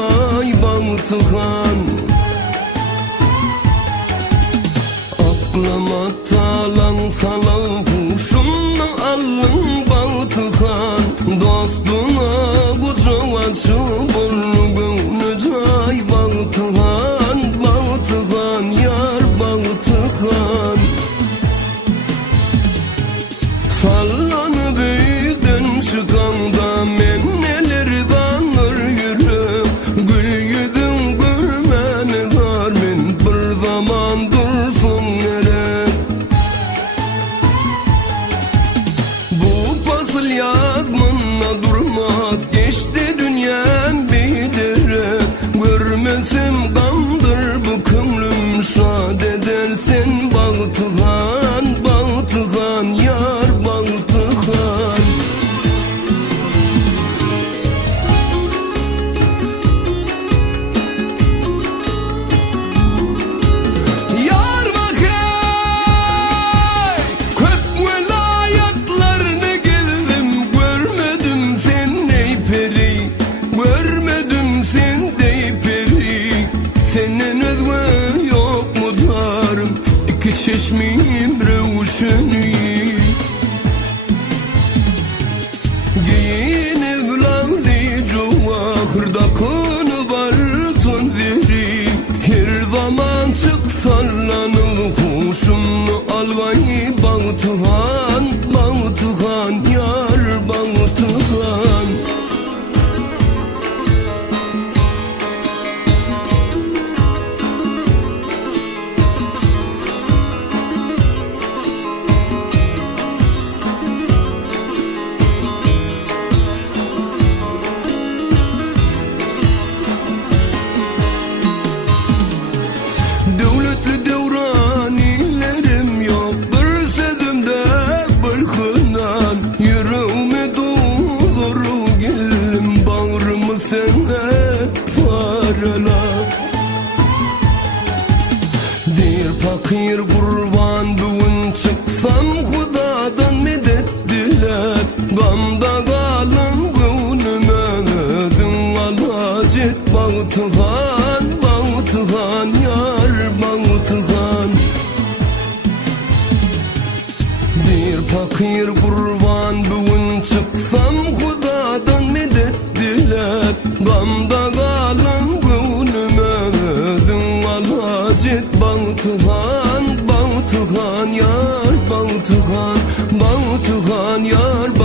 ay Baltıhan. Aklıma talan salan huşumla alın Baltıhan. Dostuna kucak açıp olgunca ay Baltıhan. Baltıhan yar Baltıhan. Sallanıp öyden çıkanda men nelerden yürüp gül yüzün görmeni var men bir zaman dursun gerek. Bu fasıl yazmanla durmaz geçti dünyam biderek. Görmesem gamdır bu könlüm şad edersen Baltıhan. Baltıhan yar Baltıhan. Yar bakay köp velayetlerini gezdim. Görmedim sen ey peri, görmedim sen ey peri. Senin özgü yok mu darım, iki çeşmim revşeni. Giyinip lağli cuvahırda konu baltın ziri. Her zaman çık sallanıp huşumlu algayı Baltıhan. Baltıhan yar Baltıhan. Devletli devranilerim yok, bir sözümde bir kınan. Yüreğime doğru geldim, bağrımı sen hep parala. Bir fakir kurban bugün çıksam Hudadan medet dilep. Gamda kalın gönlüme özün alacet Baltıhan. Baltıhan yar Baltıhan. Bir fakir kurban bugün çıksam Hudadan medet dilep. Gamda kalın gönlüme özün alacet Baltıhan. Baltıhan yar Baltıhan. Baltıhan yar